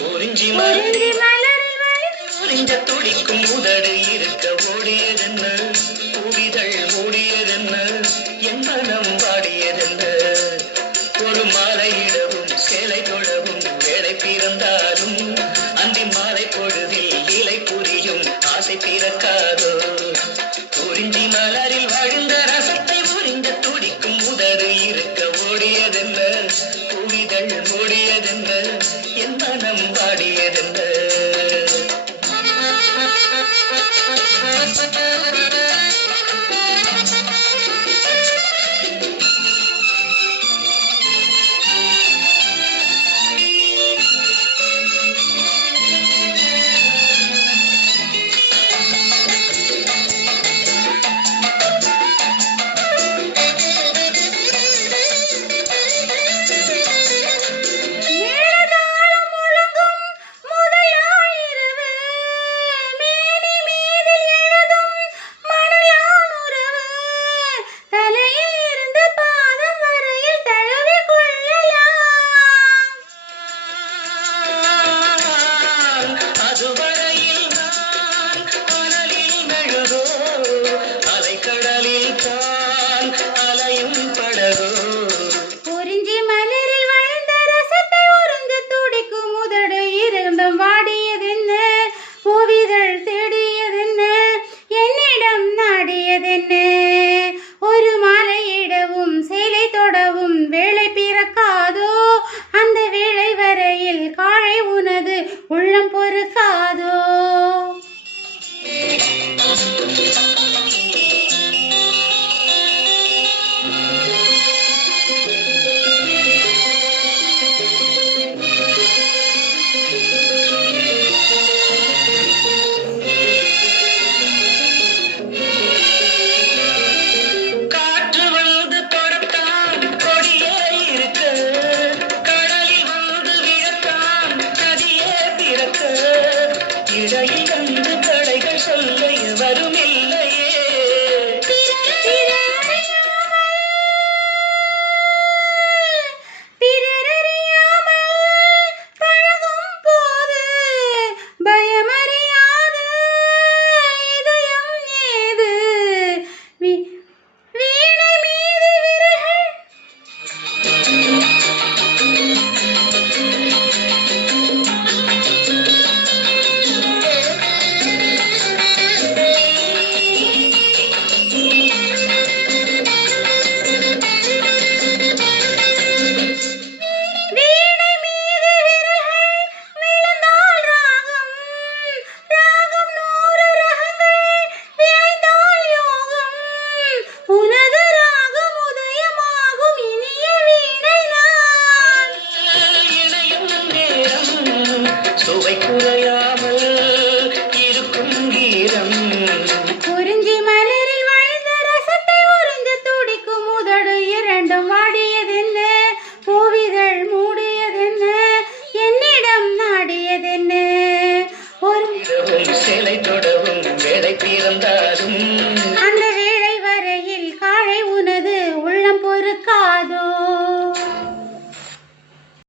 குறிஞ்சி மலரில் குறிஞ்ச துடிக்கும் உதடு இருக்க ஓடியதென்ன, பூவிதழ் மூடியதென்ன, என் மனம் வாடியதென்ன. ஒரு மாலையிடவும் சேலை தொழவும் வேலை பிறந்தாலும் அந்தி மாலை பொழுதில் இலை புரியும் ஆசை பிறக்காதோ. குறிஞ்சி மலரில் வாழ்ந்த ரசத்தை உறிஞ்ச துடிக்கும் உதடு இருக்க ஓடியதென்ன, பூவிதழ் மூடியதென்ன, என் மனம் வாடியதென்ன. ஒரு மாலையிடவும் சேலை தொடவும் வேலை பிறக்காதோ, அந்த வேளை வரையில் காழை உனது உள்ளம் பொறுக்காதோ. இடையில் வந்து தடைகள் சொல்ல எவரும் இல்லையே. பழகும் போது பயமறியாது இதயம் ஏது, வீணை மீது விரல்கள் சுவை குரல்